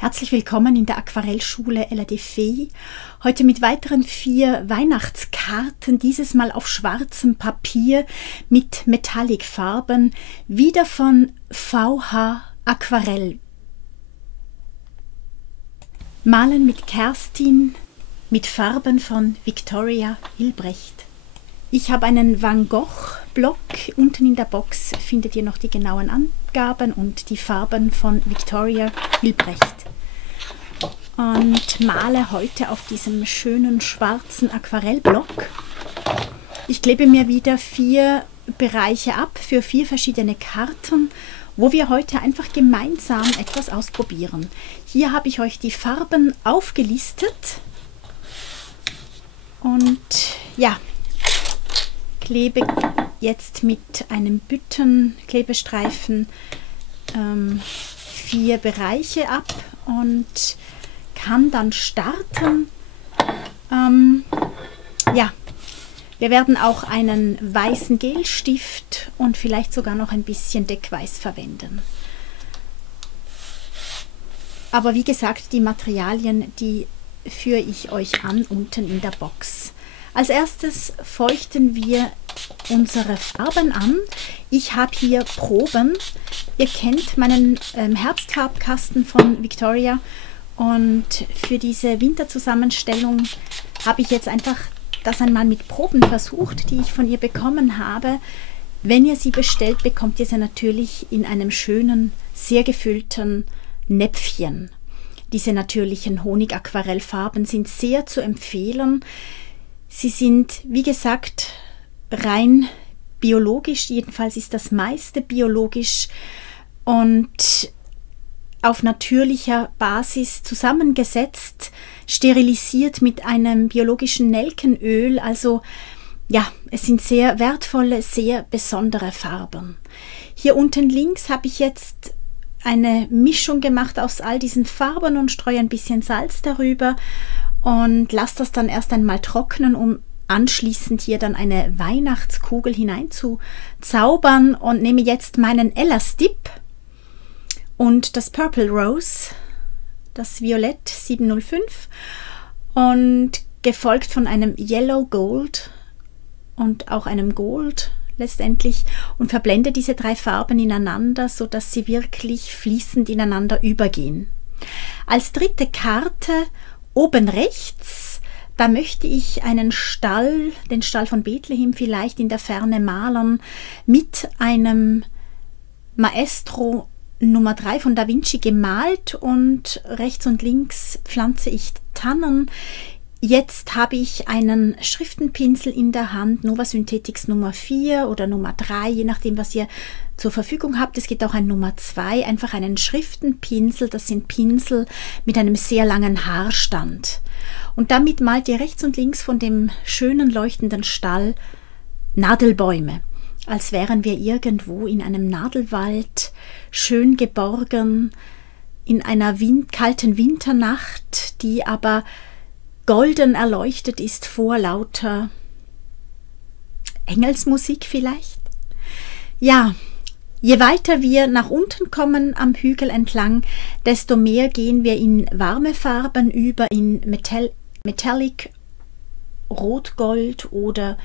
Herzlich willkommen in der Aquarellschule Ella de Fey. Heute mit weiteren 4 Weihnachtskarten, dieses Mal auf schwarzem Papier mit Metallic-Farben, wieder von VH Aquarell. Malen mit Kerstin mit Farben von Viktoria Hilbrecht. Ich habe einen Van Gogh-Block. Unten in der Box findet ihr noch die genauen Angaben und die Farben von Viktoria Hilbrecht. Und male heute auf diesem schönen schwarzen Aquarellblock. Ich klebe mir wieder 4 Bereiche ab für 4 verschiedene Karten, wo wir heute einfach gemeinsam etwas ausprobieren. Hier habe ich euch die Farben aufgelistet und ja, klebe jetzt mit einem Büttenklebestreifen 4 Bereiche ab und kann dann starten. Ja, wir werden auch einen weißen Gelstift und vielleicht sogar noch ein bisschen Deckweiß verwenden. Aber wie gesagt, die Materialien, die führe ich euch an unten in der Box. Als erstes feuchten wir unsere Farben an. Ich habe hier Proben. Ihr kennt meinen Herbstfarbkasten von Viktoria und für diese Winterzusammenstellung habe ich jetzt einfach das einmal mit Proben versucht, die ich von ihr bekommen habe. Wenn ihr sie bestellt, bekommt ihr sie natürlich in einem schönen, sehr gefüllten Näpfchen. Diese natürlichen Honig-Aquarellfarben sind sehr zu empfehlen. Sie sind, wie gesagt, rein biologisch, jedenfalls ist das meiste biologisch und auf natürlicher Basis zusammengesetzt, sterilisiert mit einem biologischen Nelkenöl. Also ja, es sind sehr wertvolle, sehr besondere Farben. Hier unten links habe ich jetzt eine Mischung gemacht aus all diesen Farben und streue ein bisschen Salz darüber und lasse das dann erst einmal trocknen, um anschließend hier dann eine Weihnachtskugel hineinzuzaubern, und nehme jetzt meinen Elastip und das Purple Rose, das Violett 705, und gefolgt von einem Yellow Gold und auch einem Gold letztendlich, und verblende diese 3 Farben ineinander, so dass sie wirklich fließend ineinander übergehen. Als dritte Karte oben rechts, da möchte ich einen Stall, den Stall von Bethlehem vielleicht in der Ferne malen, mit einem Maestro Nummer 3 von Da Vinci gemalt, und rechts und links pflanze ich Tannen. Jetzt habe ich einen Schriftenpinsel in der Hand, Nova Synthetics Nummer 4 oder Nummer 3, je nachdem, was ihr zur Verfügung habt. Es gibt auch ein Nummer 2, einfach einen Schriftenpinsel. Das sind Pinsel mit einem sehr langen Haarstand. Und damit malt ihr rechts und links von dem schönen leuchtenden Stall Nadelbäume, als wären wir irgendwo in einem Nadelwald, schön geborgen, in einer kalten Winternacht, die aber golden erleuchtet ist vor lauter Engelsmusik vielleicht. Ja, je weiter wir nach unten kommen am Hügel entlang, desto mehr gehen wir in warme Farben über, in Metallic, Rot-Gold oder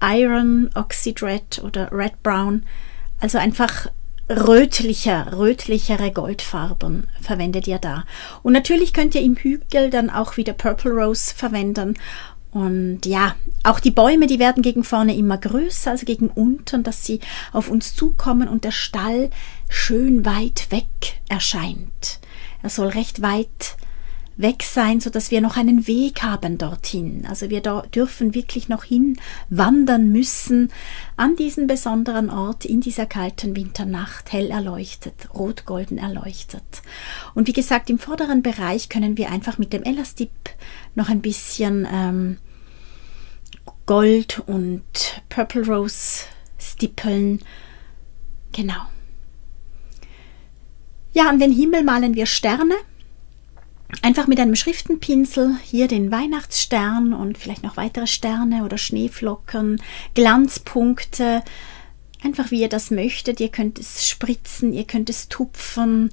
Iron, Oxide Red oder Red Brown, also einfach rötlichere Goldfarben verwendet ihr da. Und natürlich könnt ihr im Hügel dann auch wieder Purple Rose verwenden. Und ja, auch die Bäume, die werden gegen vorne immer größer, also gegen unten, dass sie auf uns zukommen und der Stall schön weit weg erscheint. Er soll recht weit weg sein, sodass wir noch einen Weg haben dorthin. Also wir dürfen wirklich noch hinwandern müssen an diesen besonderen Ort in dieser kalten Winternacht, hell erleuchtet, rot-golden erleuchtet. Und wie gesagt, im vorderen Bereich können wir einfach mit dem Elastip noch ein bisschen Gold und Purple Rose stippeln. Genau. Ja, an den Himmel malen wir Sterne. Einfach mit einem Schriftenpinsel hier den Weihnachtsstern und vielleicht noch weitere Sterne oder Schneeflocken, Glanzpunkte, einfach wie ihr das möchtet. Ihr könnt es spritzen, ihr könnt es tupfen,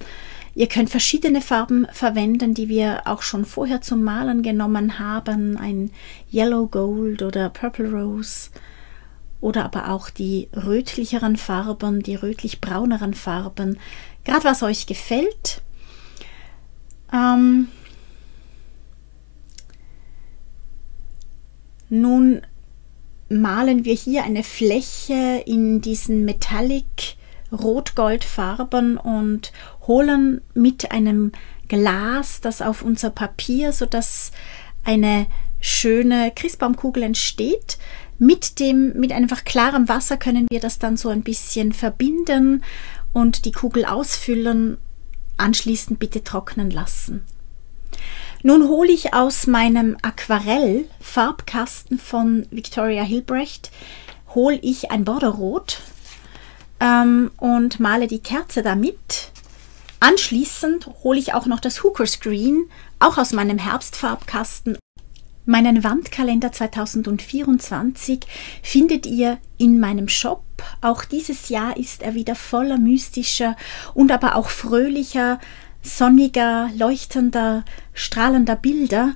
Ihr könnt verschiedene Farben verwenden, die wir auch schon vorher zum Malen genommen haben. Ein Yellow Gold oder Purple Rose oder aber auch die rötlicheren Farben, die rötlich-brauneren Farben. Gerade was euch gefällt. Nun malen wir hier eine Fläche in diesen Metallic Rot-Gold-Farben und holen mit einem Glas das auf unser Papier, sodass eine schöne Christbaumkugel entsteht. Mit einfach klarem Wasser können wir das dann so ein bisschen verbinden und die Kugel ausfüllen, anschließend bitte trocknen lassen. Nun hole ich aus meinem Aquarell-Farbkasten von Victoria Hilbrecht hole ich ein Bordeaux-Rot und male die Kerze damit. Anschließend hole ich auch noch das Hooker's Green, auch aus meinem Herbstfarbkasten. Meinen Wandkalender 2024 findet ihr in meinem Shop. Auch dieses Jahr ist er wieder voller mystischer und aber auch fröhlicher, sonniger, leuchtender, strahlender Bilder.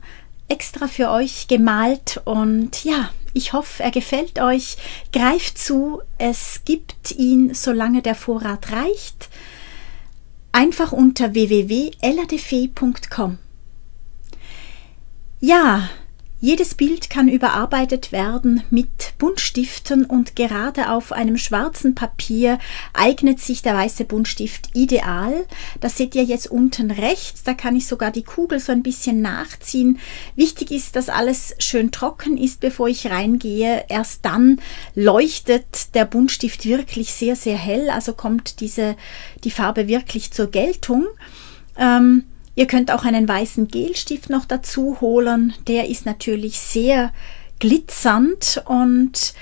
Extra für euch gemalt und ja, ich hoffe, er gefällt euch. Greift zu, es gibt ihn, solange der Vorrat reicht. Einfach unter www.elladefee.com. Ja, jedes Bild kann überarbeitet werden mit Buntstiften und gerade auf einem schwarzen Papier eignet sich der weiße Buntstift ideal. Das seht ihr jetzt unten rechts, da kann ich sogar die Kugel so ein bisschen nachziehen. Wichtig ist, dass alles schön trocken ist, bevor ich reingehe. Erst dann leuchtet der Buntstift wirklich sehr, sehr hell, also kommt die Farbe wirklich zur Geltung. Ihr könnt auch einen weißen Gelstift noch dazu holen. Der ist natürlich sehr glitzernd und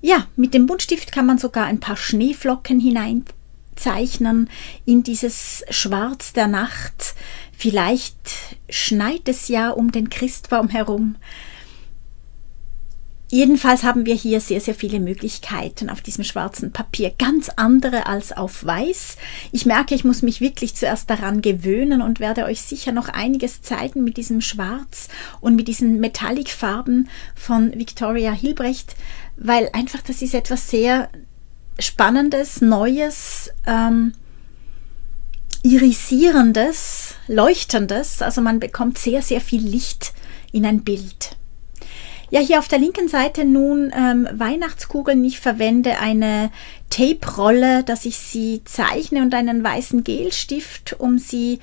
ja, mit dem Buntstift kann man sogar ein paar Schneeflocken hineinzeichnen in dieses Schwarz der Nacht. Vielleicht schneit es ja um den Christbaum herum. Jedenfalls haben wir hier sehr, sehr viele Möglichkeiten auf diesem schwarzen Papier, ganz andere als auf weiß. Ich merke, ich muss mich wirklich zuerst daran gewöhnen und werde euch sicher noch einiges zeigen mit diesem Schwarz und mit diesen Metallic-Farben von Victoria Hilbrecht, weil einfach das ist etwas sehr Spannendes, Neues, Irisierendes, Leuchtendes. Also man bekommt sehr, sehr viel Licht in ein Bild. Ja, hier auf der linken Seite nun Weihnachtskugeln. Ich verwende eine Tape-Rolle, dass ich sie zeichne und einen weißen Gelstift, um sie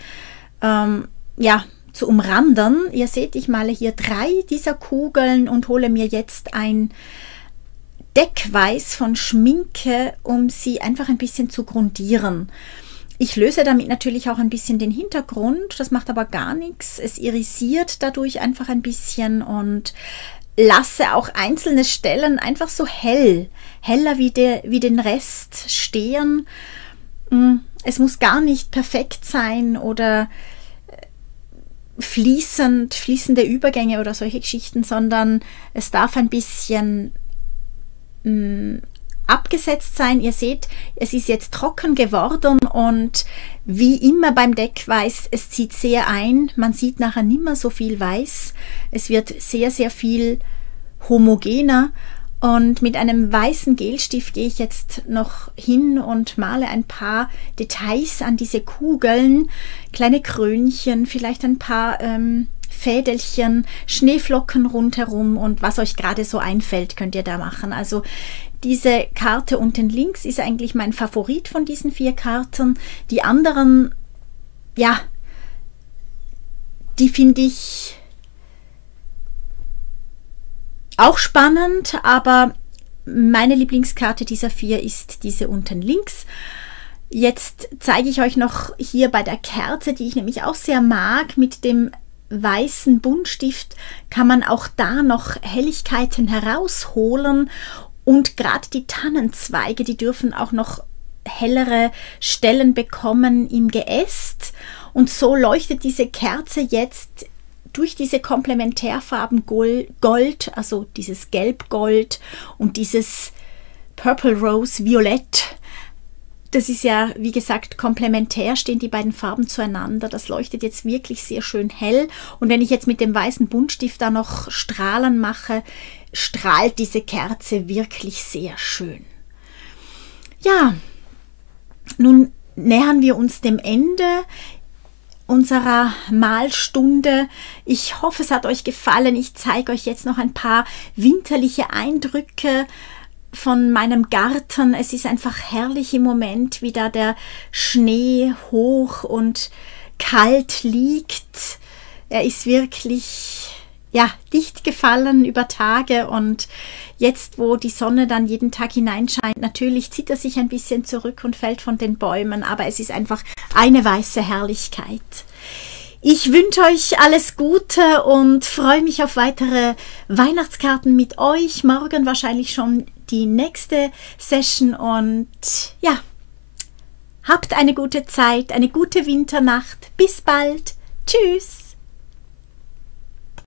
ja, zu umranden. Ihr seht, ich male hier 3 dieser Kugeln und hole mir jetzt ein Deckweiß von Schminke, um sie einfach ein bisschen zu grundieren. Ich löse damit natürlich auch ein bisschen den Hintergrund, das macht aber gar nichts. Es irisiert dadurch einfach ein bisschen und lasse auch einzelne Stellen einfach so heller wie den Rest stehen. Es muss gar nicht perfekt sein oder fließende Übergänge oder solche Geschichten, sondern es darf ein bisschen abgesetzt sein. Ihr seht, es ist jetzt trocken geworden und wie immer beim Deckweiß, es zieht sehr ein. Man sieht nachher nicht mehr so viel Weiß. Es wird sehr, sehr viel homogener und mit einem weißen Gelstift gehe ich jetzt noch hin und male ein paar Details an diese Kugeln, kleine Krönchen, vielleicht ein paar Fädelchen, Schneeflocken rundherum und was euch gerade so einfällt, könnt ihr da machen. Also diese Karte unten links ist eigentlich mein Favorit von diesen 4 Karten. Die anderen, ja, die finde ich auch spannend, aber meine Lieblingskarte dieser 4 ist diese unten links. Jetzt zeige ich euch noch hier bei der Kerze, die ich nämlich auch sehr mag, mit dem weißen Buntstift kann man auch da noch Helligkeiten herausholen. Und gerade die Tannenzweige, die dürfen auch noch hellere Stellen bekommen im Geäst. Und so leuchtet diese Kerze jetzt durch diese Komplementärfarben Gold, also dieses Gelbgold und dieses Purple Rose Violett, Das ist ja, wie gesagt, komplementär, stehen die beiden Farben zueinander. Das leuchtet jetzt wirklich sehr schön hell. Und wenn ich jetzt mit dem weißen Buntstift da noch Strahlen mache, strahlt diese Kerze wirklich sehr schön. Ja, nun nähern wir uns dem Ende unserer Malstunde. Ich hoffe, es hat euch gefallen. Ich zeige euch jetzt noch ein paar winterliche Eindrücke von meinem Garten. Es ist einfach herrlich im Moment, wie da der Schnee hoch und kalt liegt. Er ist wirklich, ja, dicht gefallen über Tage, und jetzt, wo die Sonne dann jeden Tag hineinscheint, natürlich zieht er sich ein bisschen zurück und fällt von den Bäumen, aber es ist einfach eine weiße Herrlichkeit. Ich wünsche euch alles Gute und freue mich auf weitere Weihnachtskarten mit euch. Morgen wahrscheinlich schon die nächste Session, und ja, habt eine gute Zeit, eine gute Winternacht. Bis bald. Tschüss.